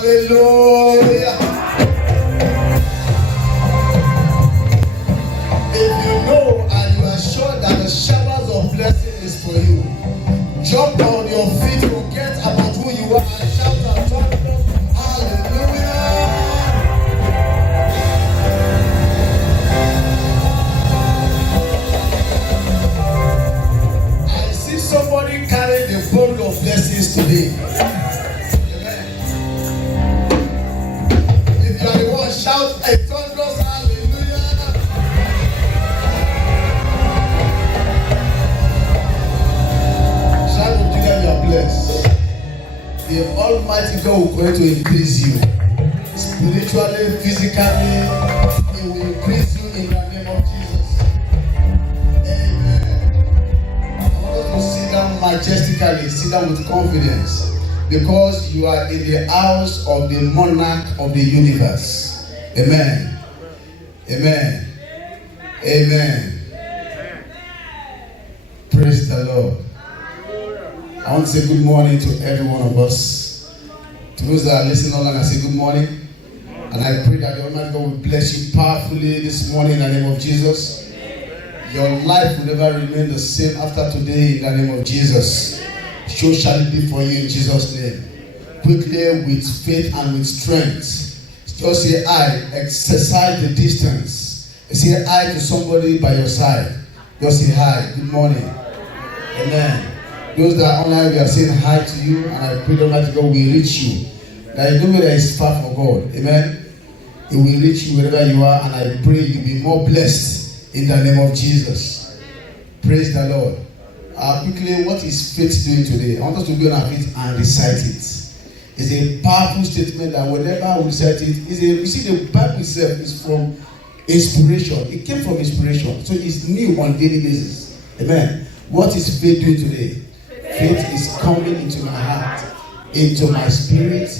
Hallelujah. If you know and you are sure that the showers of blessing is for you, jump on your feet, forget about who you are, and shout and turn up. Hallelujah. I see somebody carrying the bundle of blessings today. Amen. If you are the one, shout a thunderous hallelujah. Shout to them you are blessed. The Almighty God will going to increase you spiritually, physically. He will increase you in the name of Jesus. Amen. I want us to sit down majestically, sit down with confidence, because you are in the house of the monarch of the universe. Amen. Amen. Amen. Praise the Lord. I want to say good morning to every one of us. To those that are listening online, I say good morning. And I pray that the Almighty God will bless you powerfully this morning in the name of Jesus. Your life will never remain the same after today in the name of Jesus. So shall it be for you in Jesus' name. Quickly, with faith and with strength. Just say I. Exercise the distance. Say hi to somebody by your side. Just say hi. Good morning. Amen. Those that are online, we are saying hi to you, and I pray the Almighty God will reach you. There is nowhere that is far from God. Amen. He will reach you wherever you are, and I pray you be more blessed in the name of Jesus. Praise the Lord. Quickly, what is faith doing today? I want us to be on our feet and recite it. It's a powerful statement that whenever we recite it, you see the Bible itself is from inspiration. It came from inspiration. So it's new on a daily basis. Amen. What is faith doing today? Faith is coming into my heart, into my spirit,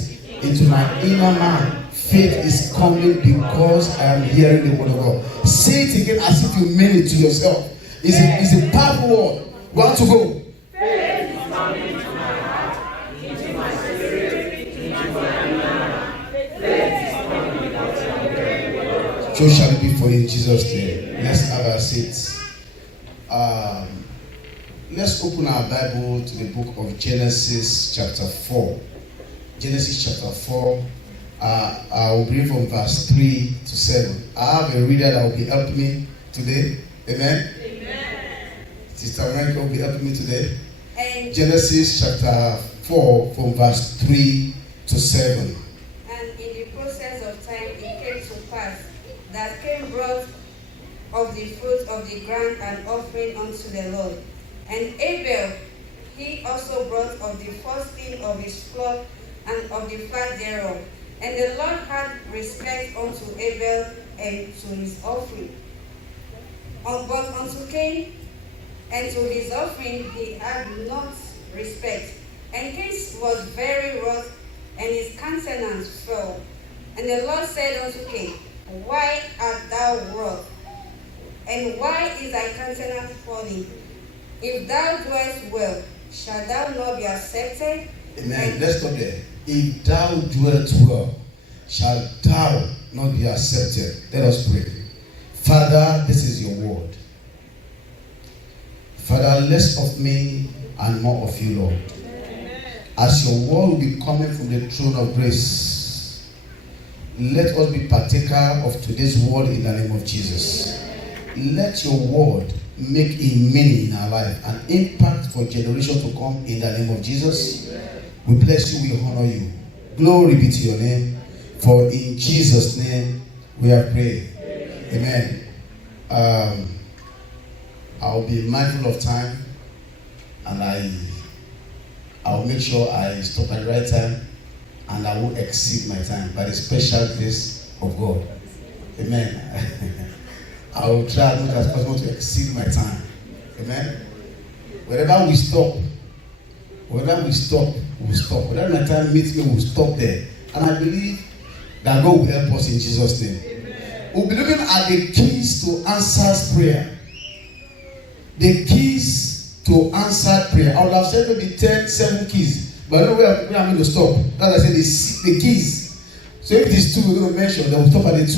into my inner man. Faith is coming because I am hearing the word of God. Say it again as if you mean it to yourself. It's a powerful word. Want to go? Faith is coming into my heart, into my spirit, into my inner man. Faith is coming because I am hearing the word of God. So shall it be for you in Jesus' name. Let's have our seats. Let's open our Bible to the book of Genesis chapter 4. Genesis chapter 4. I will read from verse 3 to 7. I have a reader that will be helping me today. Amen? Amen. Sister America will be helping me today. And Genesis chapter 4 from verse 3 to 7. And in the process of time it came to pass that Cain brought of the fruit of the ground an offering unto the Lord. And Abel, he also brought of the firstlings of his flock and of the fat thereof. And the Lord had respect unto Abel and to his offering. But unto Cain and to his offering he had not respect. And Cain was very wroth, and his countenance fell. And the Lord said unto Cain, Why art thou wroth? And why is thy countenance falling? If thou doest well, shalt thou not be accepted? Amen. Let's stop there. If thou doest well, shalt thou not be accepted. Let us pray. Father, this is your word. Father, less of me and more of you, Lord. As your word will be coming from the throne of grace, let us be partaker of today's word in the name of Jesus. Let your word make a meaning in our life, an impact for generations to come in the name of Jesus. We bless you, we honor you. Glory be to your name, for in Jesus' name we have prayed. Amen. I'll be mindful of time, and I'll make sure I stop at the right time, and I won't exceed my time by the special grace of God. Amen. I will try as much as possible to exceed my time. Amen. Wherever we stop, we'll stop. Wherever my time meets me, we'll stop there. And I believe that God will help us in Jesus' name. Amen. We'll be looking at the keys to answered prayer. The keys to answered prayer. I would have said maybe 7 keys. But I know where I'm going to stop. That's why I said the keys. So if it is 2, we're going to mention, then we'll stop at the 2.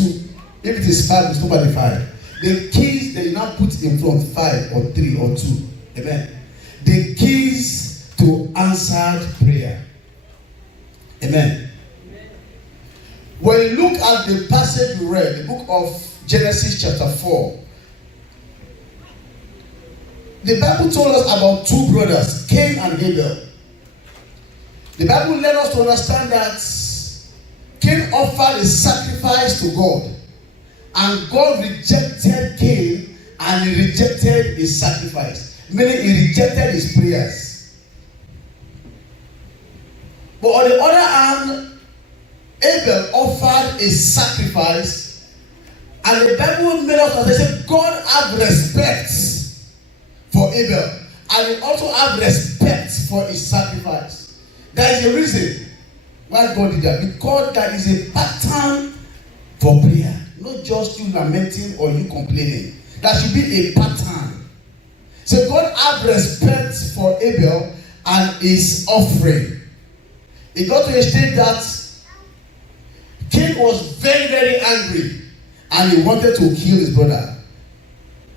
If it is 5, we'll stop at the 5. The keys that you now put in front, 5 or 3 or 2. Amen. The keys to answered prayer. Amen. When you look at the passage we read, the book of Genesis chapter 4, the Bible told us about 2 brothers, Cain and Abel. The Bible led us to understand that Cain offered a sacrifice to God, and God rejected Cain and he rejected his sacrifice, meaning he rejected his prayers. But on the other hand, Abel offered a sacrifice, and the Bible made us understand God had respect for Abel, and he also had respect for his sacrifice. There is a reason why God did that, because there is a pattern for prayer, not just you lamenting or you complaining. There should be a pattern. So God had respect for Abel and his offering. It got to a stage that Cain was very, very angry, and he wanted to kill his brother.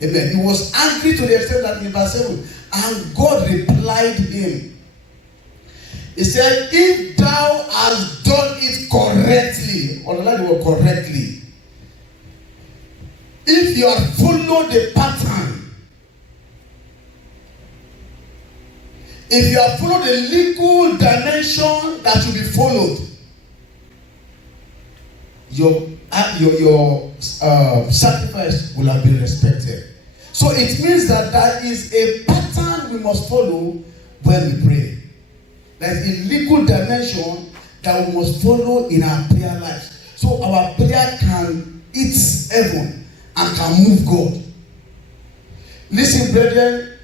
Amen. He was angry to the extent that in verse 7, and God replied him. He said, if thou hast done it correctly, or the word correctly, if you have followed the pattern, if you have followed the legal dimension that should be followed, your sacrifice will have been respected. So it means that there is a pattern we must follow when we pray. There is a legal dimension that we must follow in our prayer life, so our prayer can hit heaven and can move God. Listen, brethren,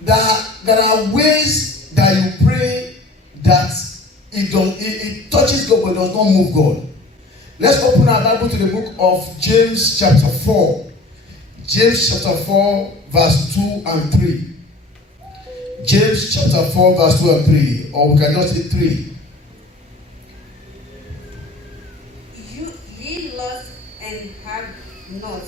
there are ways that you pray that it touches God but does not move God. Let's open our Bible to the book of James chapter 4. James chapter 4 verse 2 and 3. James chapter 4 verse 2 and 3. Or we can just say 3. Ye lost and have not.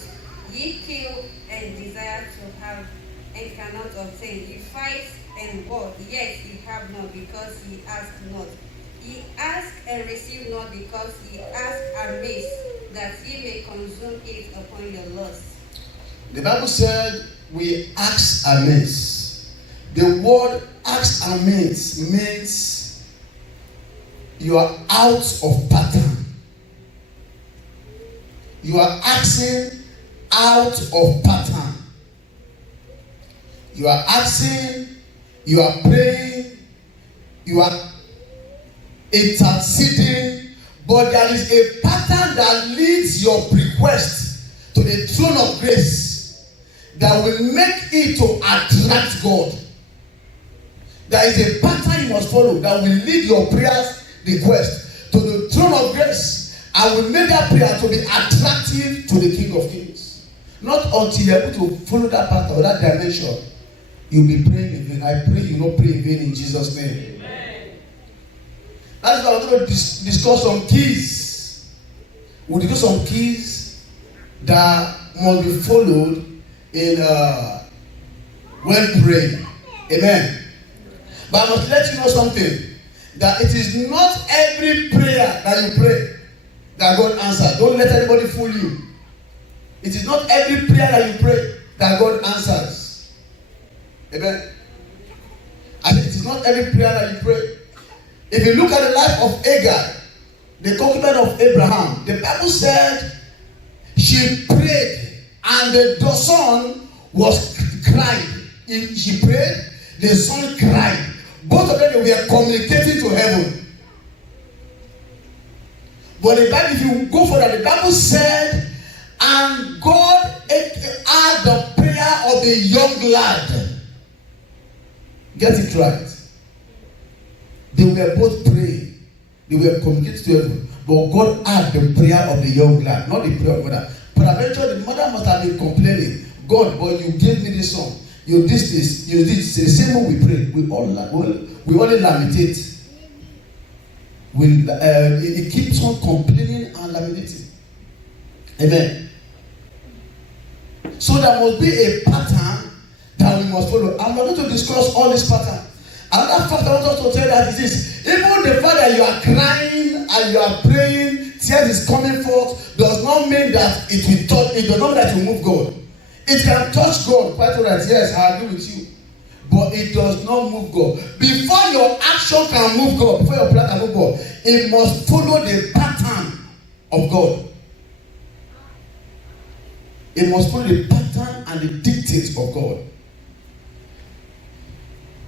Ye kill and desire to have and cannot obtain. Ye fight and war, yet ye have not, because ye ask not. Ye ask and receive not, because ye ask amiss, that ye may consume it upon your lust. The Bible said we ask amiss. The word ask amiss means you are out of pattern. You are asking out of pattern. You are asking, you are praying, you are interceding, but there is a pattern that leads your request to the throne of grace that will make it to attract God. There is a pattern you must follow that will lead your prayers request to the throne of grace and will make that prayer to be attractive to the King of Kings. Not until you are able to follow that pattern or that dimension, you'll be praying in vain. I pray you not pray in vain in Jesus' name. Amen. That's why we're going to discuss some keys. We'll discuss some keys that must be followed in when praying. Amen. But I must let you know something, that it is not every prayer that you pray that God answers. Don't let anybody fool you. It is not every prayer that you pray that God answers. Amen. And it is not every prayer that you pray. If you look at the life of Hagar, the concubine of Abraham, the Bible said she prayed and the son was crying. She prayed, the son cried. Both of them were communicating to heaven. But the Bible, if you go for that, the Bible said, and God heard the prayer of the young lad. Get it right. They were both praying. They were communicating to heaven. But God heard the prayer of the young lad, not the prayer of the mother. But eventually the mother must have been complaining, God, but you gave me this son. You this, you this. The same way we pray. We only lamentate. It keeps on complaining and lamentating. Amen. So there must be a pattern that we must follow. I'm not going to discuss all this pattern. Another fact I want us to tell that is this: even the fact that you are crying and you are praying, tears is coming forth, does not mean that it will touch. It does not mean that it will move God. It can touch God, quite alright. Yes, I agree with you, but it does not move God. Before your action can move God, before your prayer can move God, it must follow the pattern of God. It must follow the pattern and the dictates of God.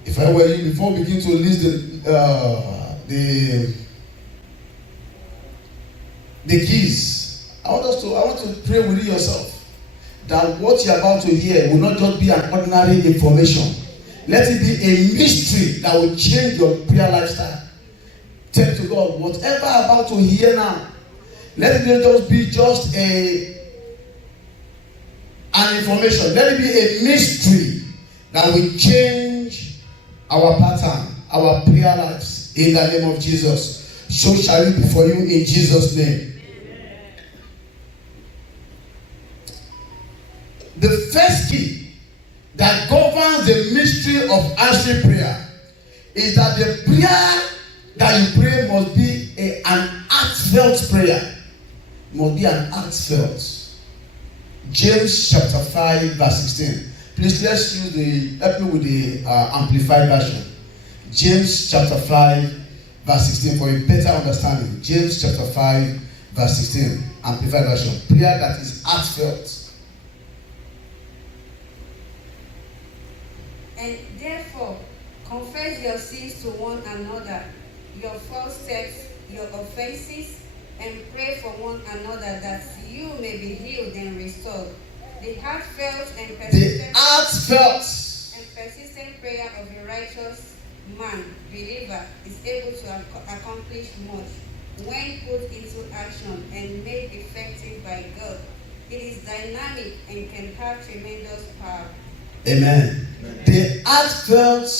If I were you, before we begin to list the keys, I want to pray within yourself that what you're about to hear will not just be an ordinary information. Let it be a mystery that will change your prayer lifestyle. Tell to God, whatever I'm about to hear now, let it not just be an information. Let it be a mystery that will change our pattern, our prayer lives, in the name of Jesus. So shall it be for you in Jesus' name. The first key that governs the mystery of answering prayer is that the prayer that you pray must be an heartfelt prayer. Must be an heartfelt. James chapter 5 verse 16. Please let's use help me with the amplified version. James chapter 5 verse 16 for a better understanding. James chapter 5 verse 16, amplified version. Prayer that is heartfelt. And therefore, confess your sins to one another, your false steps, your offenses, and pray for one another that you may be healed and restored. The heartfelt and persistent prayer of a righteous man, believer, is able to accomplish much when put into action and made effective by God. It is dynamic and can have tremendous power. Amen. The heartfelt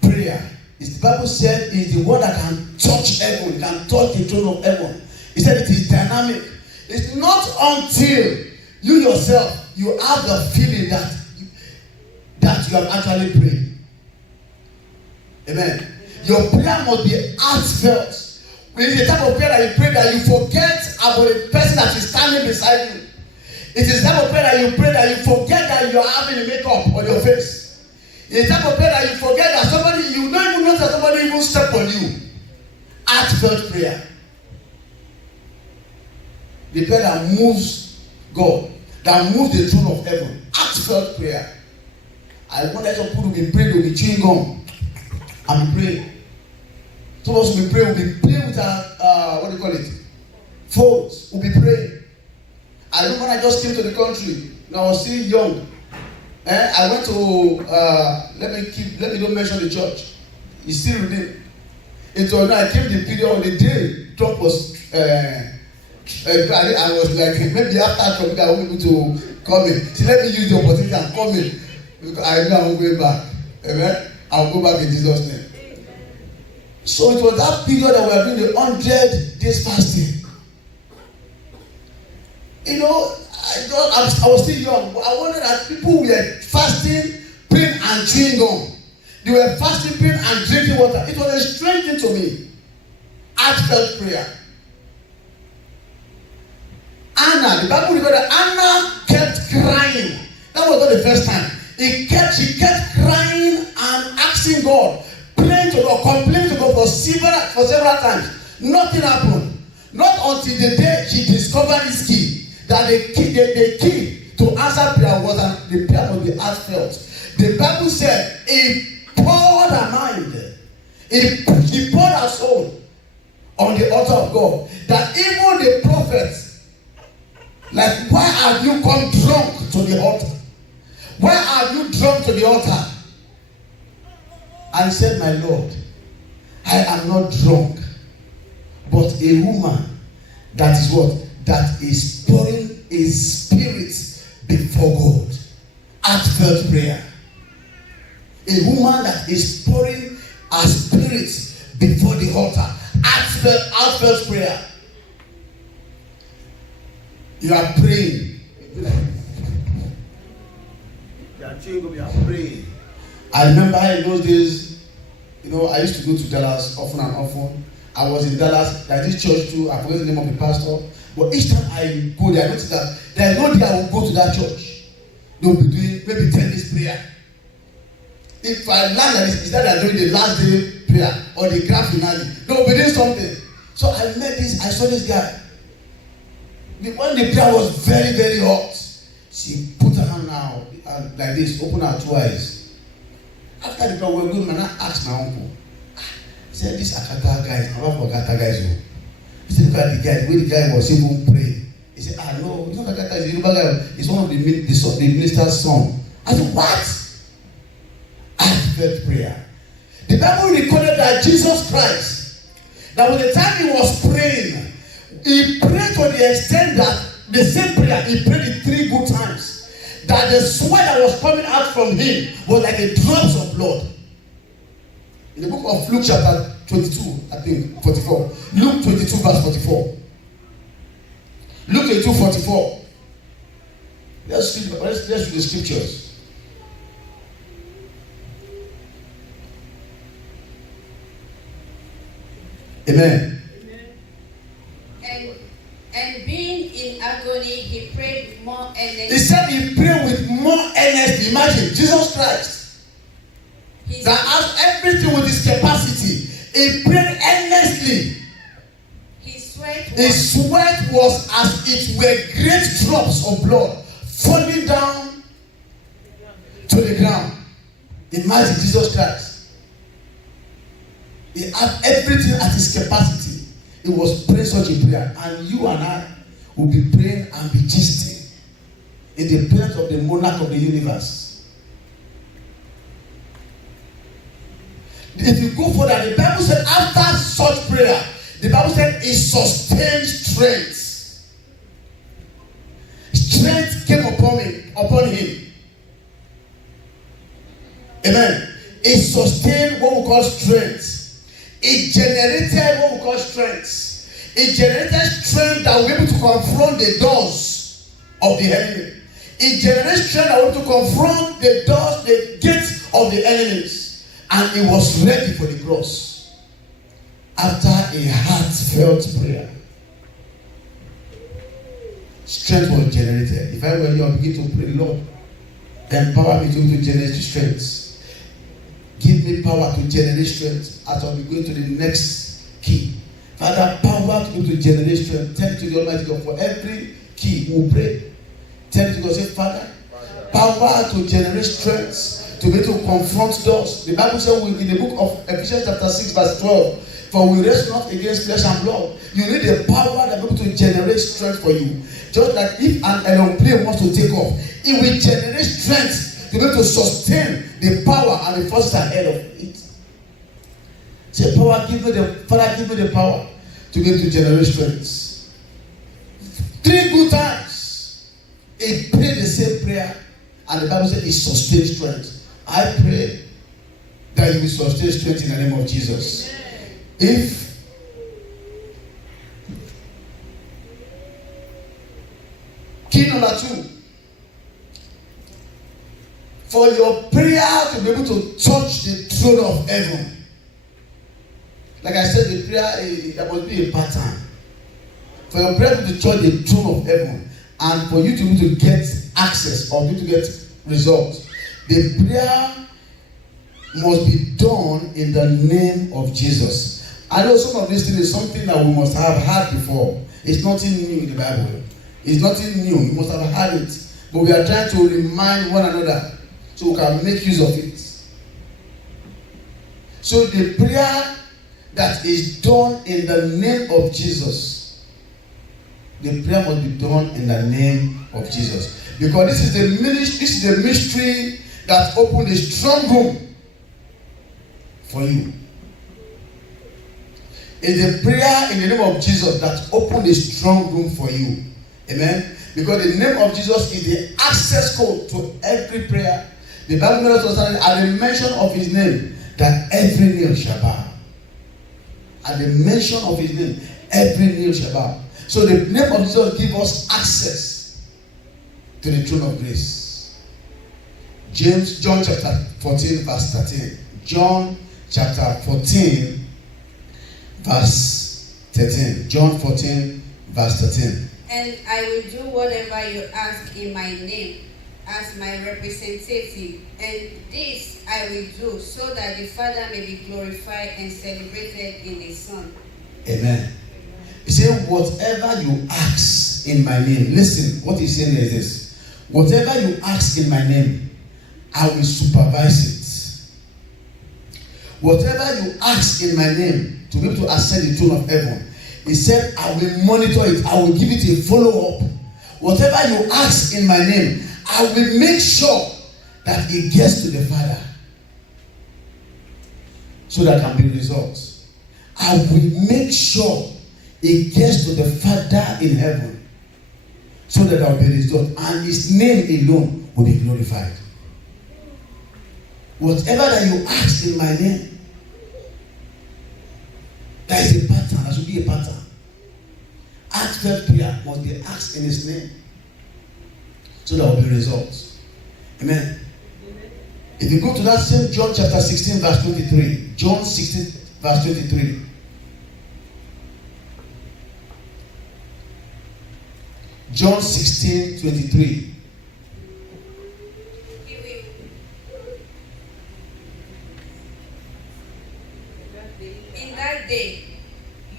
prayer is, the Bible said, is the one that can touch heaven, can touch the throne of heaven. He said it is dynamic. It's not until you yourself you have the feeling that you have actually prayed. Amen. Your prayer must be heartfelt. It is the type of prayer that you pray that you forget about the person that is standing beside you. It is the type of prayer that you pray that you forget that you are having a makeup on your face. It is the type of prayer that you forget that somebody, you don't even know that somebody even stepped on you. Heartfelt prayer. The prayer that moves God, that moves the throne of heaven. Heartfelt prayer. I want some people to be praying, to be chewing gum and be praying. Some of us will be praying, we'll be playing with our what do you call it? Phones. We'll be praying. I remember when I just came to the country, when I was still young. I went to let me don't mention the church. It's still redeemed. It was I came the period of the day Trump was I was like, maybe after Trump I won't be able to come in. So let me use the opportunity and come in. Because I know I won't go back. Amen. I'll go back in Jesus' name. So it was that period that we were doing the 100 days fasting. You know, I was still young, but I wondered that people were fasting, praying and chewing gum. They were fasting, praying and drinking water. It was a strange thing to me. Heartfelt prayer. Anna, the Bible recorded that Anna kept crying. That was not the first time. She kept crying and asking God, praying to God, complaining to God for several times. Nothing happened. Not until the day she discovered this key. That the key to answer prayer was that the prayer must be heartfelt. The Bible said, he poured her mind, he poured her soul on the altar of God. That even the prophets, like, why have you come drunk to the altar? Why are you drunk to the altar? And he said, my Lord, I am not drunk, but a woman that is what? That is pouring his spirit before God. heartfelt prayer. A woman that is pouring her spirit before the altar. Heartfelt prayer. You are praying. You are praying. I remember in those days, I used to go to Dallas often and often. I was in Dallas, like this church too. I forget the name of the pastor. But each time I go there, I notice that there is no day I will go to that church. They will be doing maybe 10 days prayer. If I land like this, is that they are doing the last day prayer or the grand finale? They will be doing something. So I saw this guy. When the prayer was very, very hot, she put her hand now like this, open her 2 eyes. After the prayer, we were good, man, I asked my uncle. He said, this Akata guy, I'm not for Akata guys. He said, look at the guy, the way the guy was even praying. He said, no, it's not Akata, it's a Yoruba guy. It's one of the minister's son. I said, what? Heartfelt prayer. The Bible recorded that Jesus Christ, that when the time he was praying, he prayed to the extent that the same prayer, he prayed it 3 good times. That the sweat that was coming out from him was like a drops of blood. In the book of Luke chapter 22, I think, 44. Luke 22 verse 44. Luke 22, 44. Let's read the scriptures. Amen. And being in agony, he prayed with more earnestly. He said he prayed with more earnestly. Imagine Jesus Christ that has everything with his capacity. He prayed earnestly. His sweat was as it were great drops of blood falling down to the ground. Imagine Jesus Christ. He had everything at his capacity. He was praying such a prayer, and you and I will be praying and be gisting in the presence of the monarch of the universe. If you go further, the Bible said after such prayer, the Bible said it sustained strength. Strength came upon him. Amen. It sustained what we call strength. It generated what we call strength. It generated strength that will be able to confront the doors of the enemy. It generates strength that will be able to confront the doors, the gates of the enemies. And it was ready for the cross. After a heartfelt prayer, strength was generated. If I were you, I would begin to pray, Lord, empower me to generate strength. Give me power to generate strength as I'll be going to the next key. Father, power to generate strength. Tell to the Almighty God for every key we'll pray. Tell to God, say, Father, power to generate strength to be able to confront doors. The Bible says in the book of Ephesians chapter 6 verse 12, for we wrestle not against flesh and blood. You need the power that will be able to generate strength for you. Just like if an aeroplane wants to take off, it will generate strength to be able to sustain the power and the forces ahead of it. Say, Father, give me the power to be able to generate strength. 3 good times, he prayed the same prayer, and the Bible said it sustained strength. I pray that you will sustain strength in the name of Jesus. If key number 2, for your prayer to be able to touch the throne of heaven. Like I said, the prayer, there must be a pattern. For your prayer to touch the throne of heaven, and for you to be able to get access or you to get results, the prayer must be done in the name of Jesus. I know some of these things is something that we must have heard before. It's nothing new in the Bible. It's nothing new. You must have heard it. But we are trying to remind one another so we can make use of it. So the prayer that is done in the name of Jesus, the prayer must be done in the name of Jesus. Because this is the mystery that opened a strong room for you. It's the prayer in the name of Jesus that opened a strong room for you. Amen. Because the name of Jesus is the access code to every prayer. The Bible makes us understand at the mention of his name that every knee shall bow. At the mention of his name, every knee shall bow. So the name of Jesus gives us access to the throne of grace. John chapter 14 verse 13. John chapter 14 verse 13. John 14 verse 13. And I will do whatever you ask in my name as my representative, and this I will do so that the Father may be glorified and celebrated in the Son. Amen. He said, whatever you ask in my name. Listen, what he's saying is this. Whatever you ask in my name, I will supervise it. Whatever you ask in my name to be able to ascend the throne of heaven, he said, I will monitor it. I will give it a follow-up. Whatever you ask in my name, I will make sure that it gets to the Father. So there can be results. I will make sure it gets to the Father in heaven. So that there will be results. And his name alone will be glorified. Whatever that you ask in my name, there is a pattern. There should be a pattern. Heartfelt prayer must be asked in his name. So there will be results. Amen. If you go to that same John chapter 16 verse 23. John 16 verse 23. John 16, 23. In that day,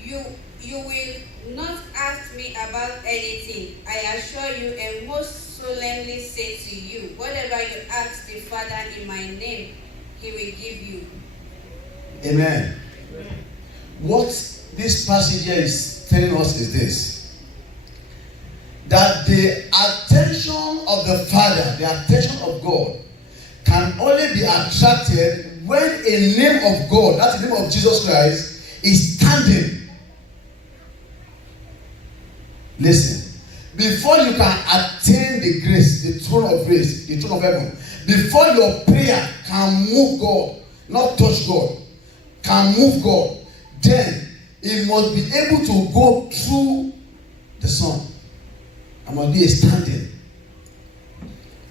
you will not ask me about anything. I assure you and most solemnly say to you, whatever you ask the Father in my name, he will give you. Amen. What this passage here is telling us is this. That the attention of the Father, the attention of God, can only be attracted when a name of God, that's the name of Jesus Christ, is standing. Listen, before you can attain the grace, the throne of grace, the throne of heaven, before your prayer can move God, not touch God, can move God, then it must be able to go through the Son. I must be a standing.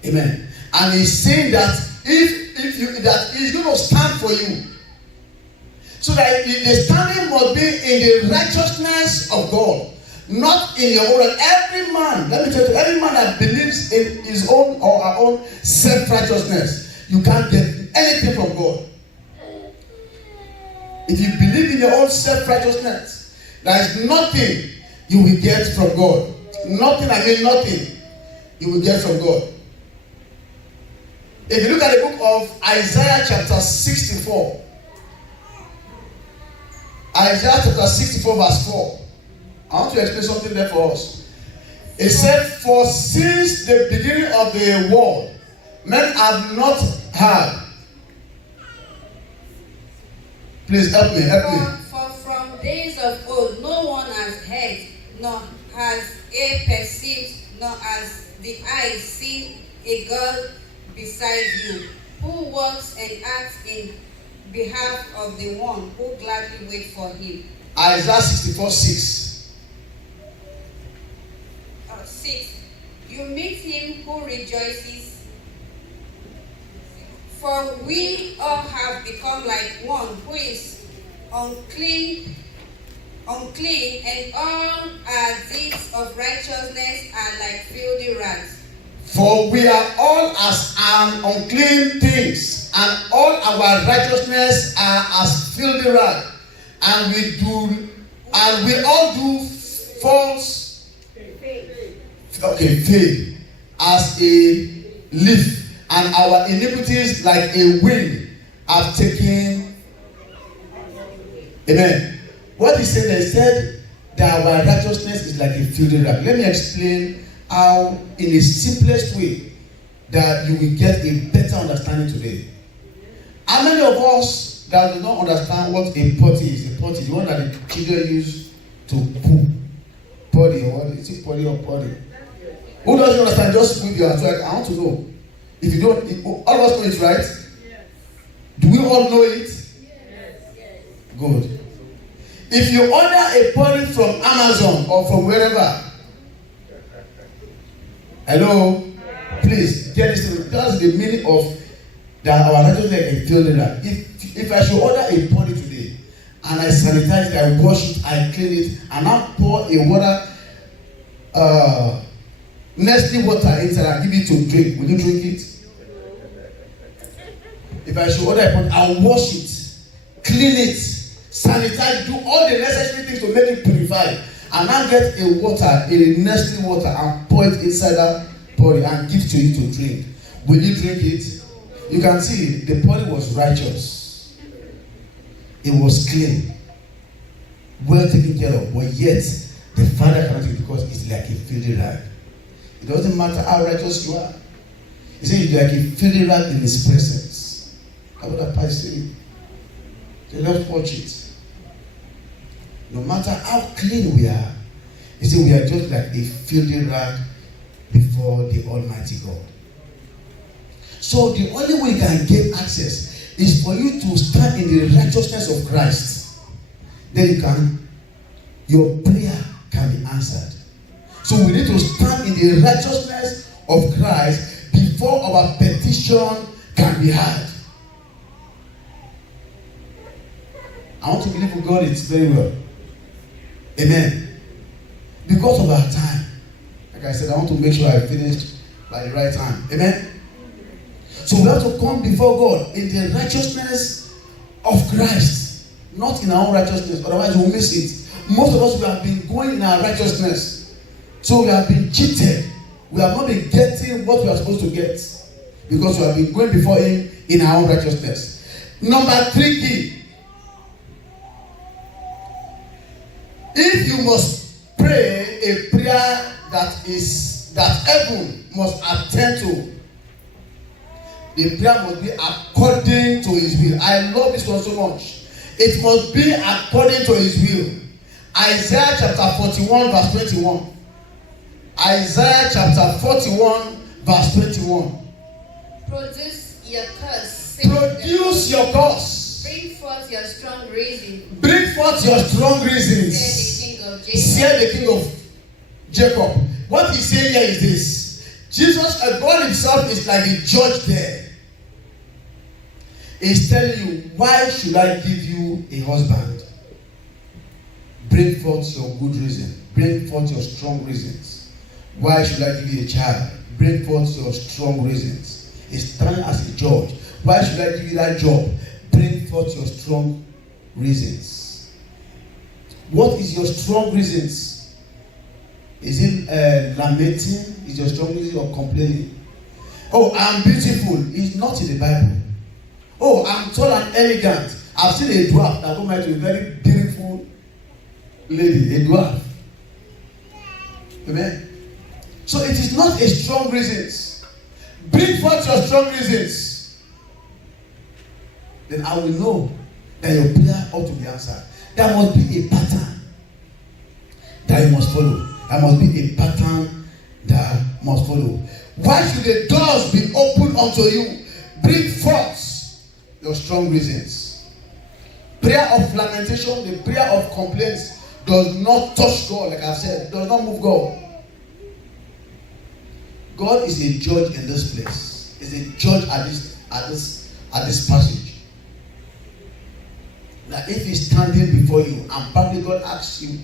Amen. And he's saying that if you that he's going to stand for you. So that the standing must be in the righteousness of God, not in your own. Every man, let me tell you, every man that believes in his own or our own self-righteousness, you can't get anything from God. If you believe in your own self-righteousness, there is nothing you will get from God. Nothing, I mean nothing, you will get from God. If you look at the book of Isaiah chapter 64, Isaiah chapter 64 verse 4, I want to explain something there for us. It said, for since the beginning of the world, men have not heard. Please help me, For from days of old, no one has heard, nor has ear perceived, nor has the eye seen a God beside you, who works and acts in behalf of the one who gladly waits for him. Isaiah 64, 6. 6. You meet him who rejoices, for we all have become like one who is unclean, and all our deeds of righteousness are like filthy rags. For we are all as unclean things, and all our righteousness are as filthy rags, and we all do false faith as a leaf, and our iniquities like a wind have taken. Amen. What he said, they said that our righteousness is like a filthy rag. Let me explain how, in the simplest way, that you will get a better understanding today. How many of us that do not understand what a potty is? A potty is the one that the children use to poop. Potty, or what is it? Potty or potty? Who doesn't understand? Just move your hand. So I want to know. If you don't, all of us know it, right? Yes. Do we all know it? Yes. Good. If you order a porridge from Amazon or from wherever, hello, please get this to me. That's the meaning of that our righteousness is filled that. If I should order a porridge today and I sanitize it, I wash it, I clean it, and I pour a water, Nestle water inside and give it to drink, will you drink it? If I should order a porridge, I'll wash it, clean it, sanitize, do all the necessary things to make it purified, and now get a water, a Nestle water, and pour it inside that porridge and give to you to drink. Will you drink it? You can see the porridge was righteous. It was clean, well taken care of, but yet the Father cannot take it because it's like a filthy rag. It doesn't matter how righteous you are. He said you're like a filthy rag in His presence. How would that pass to you? So let's watch it. No matter how clean we are, He said we are just like a filthy rag before the Almighty God. So the only way you can get access is for you to stand in the righteousness of Christ. Then your prayer can be answered. So we need to stand in the righteousness of Christ before our petition can be heard. I want to believe with God it's very well. Amen. Because of our time, like I said, I want to make sure I finished by the right time. Amen. So we have to come before God in the righteousness of Christ, not in our own righteousness. Otherwise, we'll miss it. Most of us, we have been going in our righteousness. So we have been cheated. We have not been getting what we are supposed to get because we have been going before Him in our own righteousness. Number 3 key. If you must pray a prayer that heaven must attend to, the prayer must be according to His will. I love this one so much. It must be according to His will. Isaiah chapter 41 verse 21. Isaiah chapter 41 verse 21. Produce your cause. Produce your cause. Bring forth your strong reason. Bring forth your strong reasons. Say the King of Jacob. Say the King of Jacob. What he's saying here is this. Jesus, God Himself is like the judge there. He's telling you, why should I give you a husband? Bring forth your good reason. Bring forth your strong reasons. Why should I give you a child? Bring forth your strong reasons. He's standing as a judge. Why should I give you that job? Bring forth your strong reasons. What is your strong reasons? Is it lamenting? Is your strong reason or complaining? Oh, I'm beautiful. It's not in the Bible. Oh, I'm tall and elegant. I've seen a dwarf that come out to a very beautiful lady, a dwarf. Amen. So it is not a strong reasons. Bring forth your strong reasons. Then I will know that your prayer ought to be answered. There must be a pattern that you must follow. There must be a pattern that must follow. Why should the doors be opened unto you? Bring forth your strong reasons. Prayer of lamentation, the prayer of complaints does not touch God, like I've said. It does not move God. God is a judge in this place. Is a judge at this passage. That if He's standing before you and probably God asks you,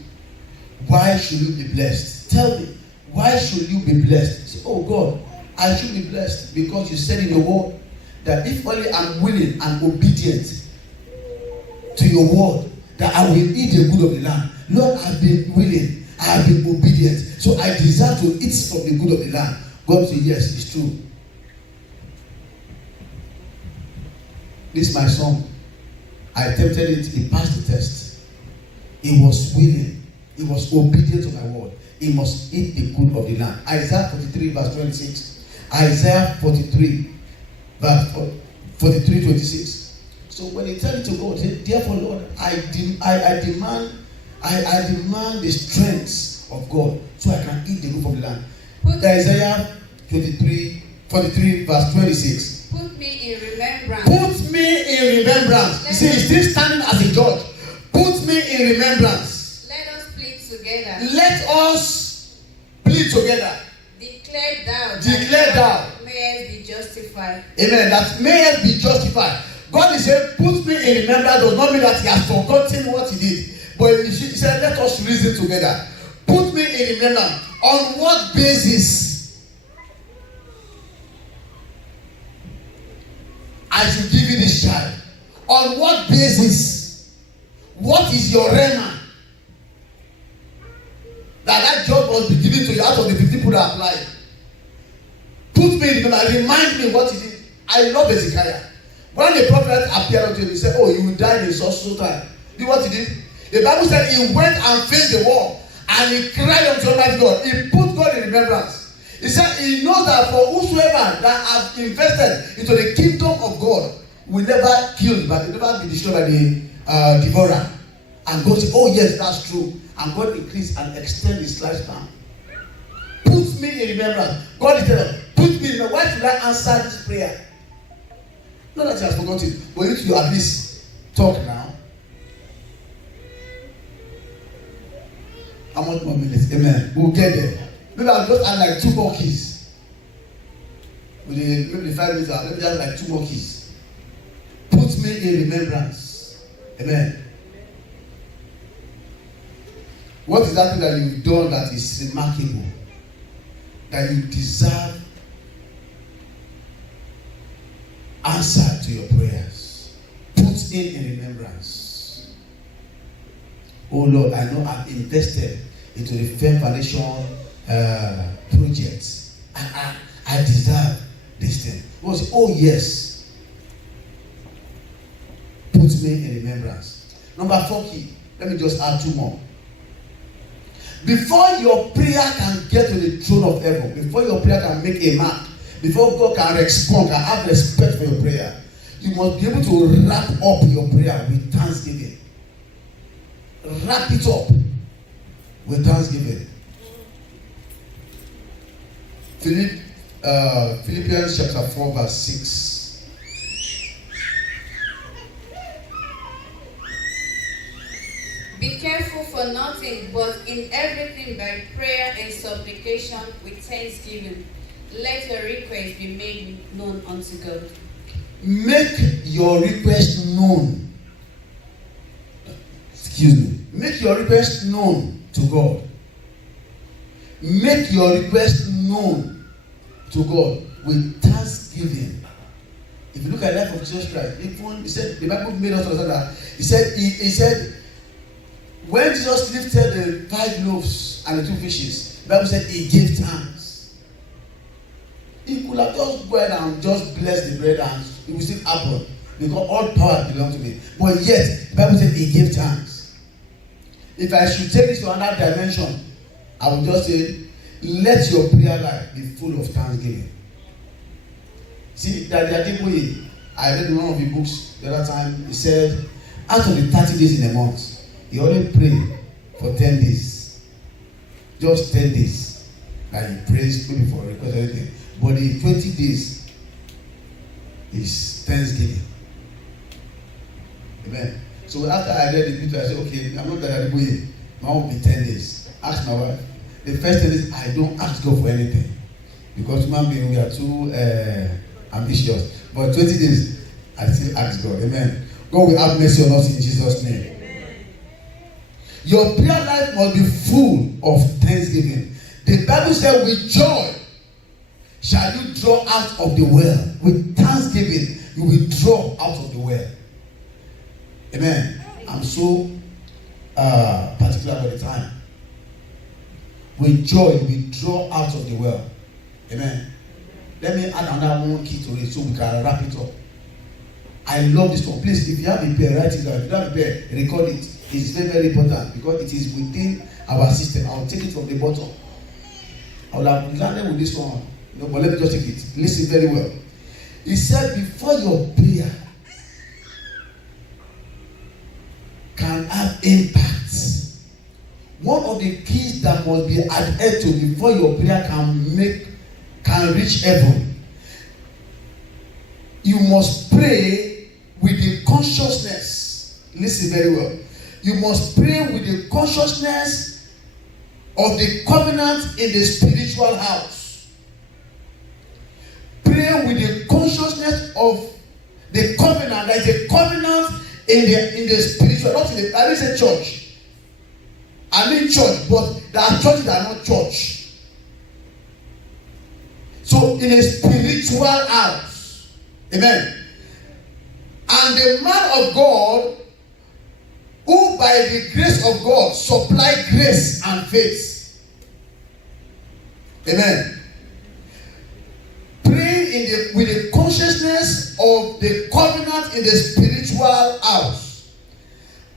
why should you be blessed? Tell me, why should you be blessed? Say, oh God, I should be blessed because you said in your word that if only I'm willing and obedient to your word, that I will eat the good of the land. Lord, I've been willing, I have been obedient, so I deserve to eat from the good of the land. God said, yes, it's true. This is my son. I attempted it, he passed the test. He was willing, he was obedient to my word. He must eat the good of the land. Isaiah 43 verse 26. Isaiah 43 verse 43, 26. So when he tell it to God, say, therefore Lord, I demand the strength of God so I can eat the roof of the land. Isaiah 43 verse 26. Put me in remembrance. Put me in remembrance. You see, he's still standing as a judge. Put me in remembrance. Let us plead together. Let us plead together. Declare thou. Declare thou. Mayest be justified. Amen. That mayest be justified. God is saying, put me in remembrance does not mean that he has forgotten what he did. But he said, let us reason together. Put me in remembrance. On what basis I should give you this child? On what basis? What is your rema? That job must be given to you out of the 50 people that applied. Put me in remembrance. Remind me what he did. I love Hezekiah. When the prophet appeared unto him, he said, oh, you will die in so time. Do what he did? The Bible said he went and faced the wall and he cried unto Almighty God. He put God in remembrance. He said he knows that for whosoever that have invested into the kingdom of God will never kill, but will never be destroyed by the devourer. And God said, oh yes, that's true. And God increased and extended his lifespan. Put me in remembrance. God is telling, put me in remembrance. Why should I answer this prayer? Not that he has forgotten, but if you at least talk now. How much more minutes? Amen. We'll get there. Maybe I'll just add like 2 more keys. Maybe the 5 minutes, let me add like 2 more keys. Put me in remembrance. Amen. What is that thing that you've done that is remarkable? That you deserve answer to your prayers. Put in remembrance. Oh Lord, I know I've invested into the Firm Foundation project. I deserve this thing. Oh yes. Put me in remembrance. Number 4 key. Let me just add 2 more. Before your prayer can get to the throne of heaven, before your prayer can make a mark, before God can respond, can have respect for your prayer, you must be able to wrap up your prayer with thanksgiving. Wrap it up with thanksgiving. Philippians chapter 4 verse 6. Be careful for nothing, but in everything by prayer and supplication with thanksgiving. Let your request be made known unto God. Make your request known. Excuse me. Make your request known to God. Make your request known to God with thanksgiving. If you look at the life of Jesus Christ, he said, the Bible made us understand that. He said, when Jesus lifted the 5 loaves and the 2 fishes, the Bible said he gave thanks. He could have just gone and just blessed the bread and it would still happen because all power belongs to me. But yet, the Bible said he gave thanks. If I should take this to another dimension, I would just say, let your prayer life be full of thanksgiving. See, that Adeboye, I read in one of the books the other time, he said, out of the 30 days in a month, he only prayed for 10 days. Just 10 days. Like he prays maybe for a request or anything. But the 20 days is Thanksgiving. Amen. So after I read the picture, I said, okay, I'm not that Adeboye. Mine will be 10 days. Ask my wife. The first 10 days, I don't ask God for anything. Because human beings, we are too ambitious. But 20 days, I still ask God. Amen. God will have mercy on us in Jesus' name. Your prayer life must be full of thanksgiving. The Bible said, with joy shall you draw out of the well. With thanksgiving, you will draw out of the well. Amen. I'm so particular about the time. With joy, you will draw out of the well. Amen. Let me add another 1 key to it so we can wrap it up. I love this one. Please, if you have a pair, write it down. If you don't have a pair, record it. It's very, very important because it is within our system. I'll take it from the bottom. I will have landed with this one. No, but let me just take it. Listen very well. He said, before your prayer can have impact, one of the keys that must be adhered to before your prayer can reach heaven. You must pray with the consciousness. Listen very well. You must pray with the consciousness of the covenant in the spiritual house. Pray with the consciousness of the covenant. There is a covenant in the spiritual, not in the. I didn't say church. I mean church, but there are churches that are not church. So in a spiritual house, amen. And the man of God, who by the grace of God supply grace and faith, amen. Pray with the consciousness of the covenant in the spiritual house,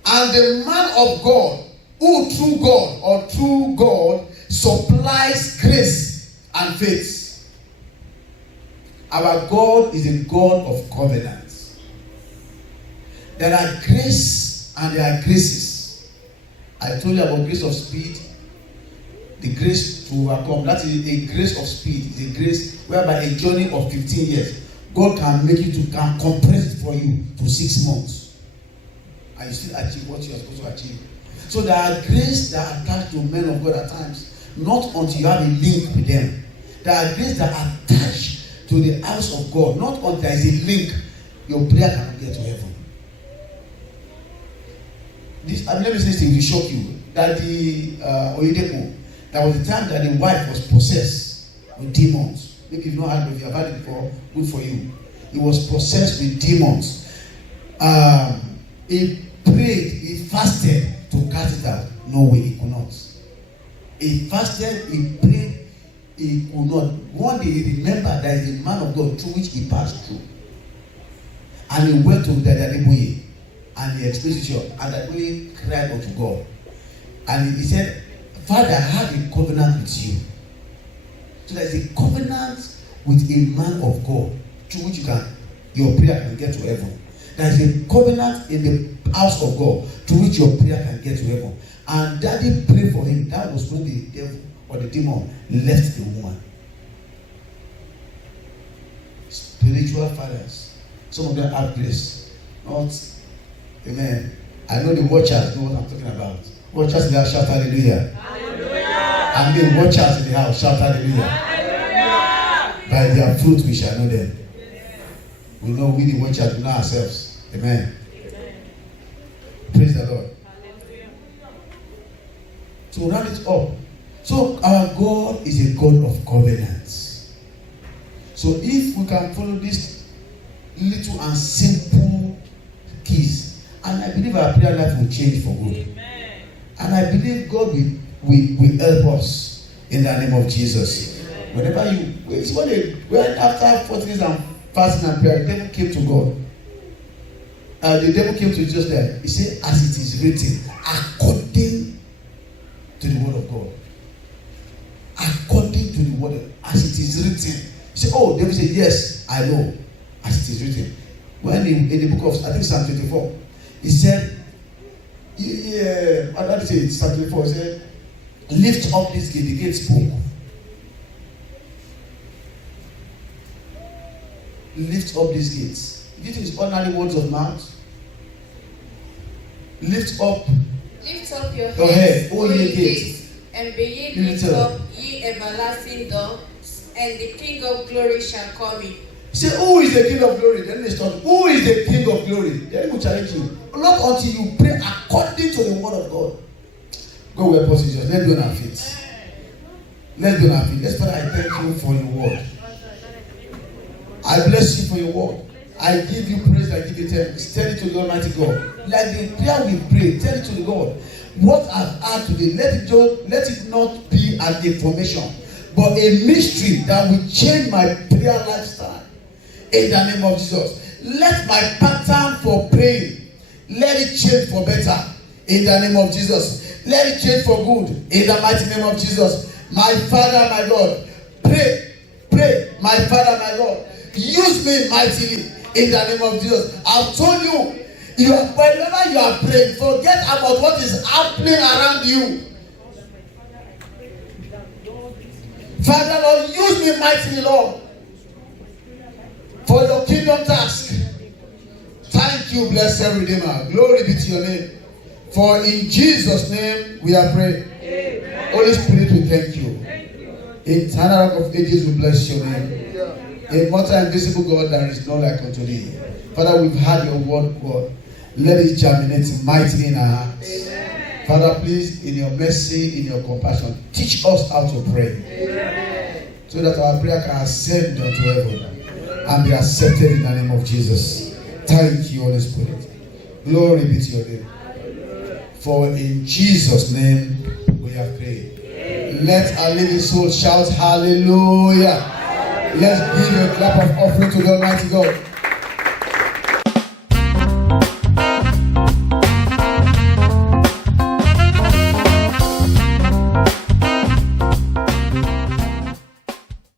and the man of God, who through God supplies grace and faith. Our God is a God of covenants. There are grace and there are graces. I told you about grace of speed, the grace to overcome. That is a grace of speed. It's a grace whereby a journey of 15 years, God can make you can compress it for you to 6 months, and you still achieve what you are supposed to achieve. So there are grace that are attached to men of God at times, not until you have a link with them. There are grace that are attached to the house of God, not until there is a link, your prayer cannot get to heaven. Let me say this thing will shock you. That the Oyedepo, that was the time that the wife was possessed with demons. Maybe you've not heard, if you have heard it before, good for you. He was possessed with demons. He prayed, he fasted to cast it out. No way, he could not. He fasted, he prayed, he could not. One day he remembered there is a man of God through which he passed through. And he went to Dadadeboye and he expressed his joy. And Dadadeboye cried unto God. And he said, Father, I have a covenant with you. So there is a covenant with a man of God through which your prayer can get to heaven. There is a covenant in the house of God through which your prayer can get to heaven. And Daddy prayed for him. That was when the devil or the demon left the woman. Spiritual fathers. Some of them have grace. Not, amen. I know the watchers know what I'm talking about. Watchers in the house, shout hallelujah. Hallelujah. I mean watchers in the house, shout hallelujah. Hallelujah. By their fruit we shall know them. We know we the watchers, we know ourselves. Amen. Amen. Praise the Lord. Hallelujah. So round it up. So our God is a God of covenants. So if we can follow these little and simple keys, and I believe our prayer life will change for good. Amen. And I believe God will help us in the name of Jesus. Amen. Whenever when after 40 days and fasting and prayer, the devil came to God. The devil came to Jesus there. He said, as it is written, according to the word of God. According to the word, as it is written. He said, oh, David said, yes, I know, as it is written. When in the book of, I think Psalm 24, he said, I don't say Psalm 24, he said, lift up this gate, the gate spoke. Lift up these gates. Do you think it's ordinary words of mouth? Lift up your head, O ye gates, and be ye lifted up, ye everlasting doors, and the King of glory shall come in. Say, who is the King of glory? Then they start, who is the King of glory? Then he will challenge you. Not until you pray according to the word of God. God will help us, Jesus. Let's be on our feet. Let's be on our feet. Let's Father, I thank you for your word. I bless you for your word. I give you praise, I give you thanks. Tell it to the Almighty God. Like the prayer we pray, tell it to the God. What I've heard today, let it not be an information, but a mystery that will change my prayer lifestyle. In the name of Jesus. Let my pattern for praying, let it change for better. In the name of Jesus. Let it change for good. In the mighty name of Jesus. My Father, my God. Pray, my Father, my God. Use me mightily. In the name of Jesus. I've told you, whenever you are praying, forget about what is happening around you. Father, Lord, use me mightily, Lord, for your kingdom task. Thank you, blessed Redeemer. Glory be to your name. For in Jesus' name we are praying. Amen. Holy Spirit, we thank you. Eternal Rock of Ages, we bless your name. Immortal and invisible God, there is no like unto thee. Father, we've heard your word, God. Let it germinate mightily in our hearts. Amen. Father, please, in your mercy, in your compassion, teach us how to pray. Amen. So that our prayer can ascend unto heaven and be accepted in the name of Jesus. Thank you, Holy Spirit. Glory be to your name. For in Jesus' name we have prayed. Amen. Let our living soul shout hallelujah. Let's give a clap of offering to the Almighty God.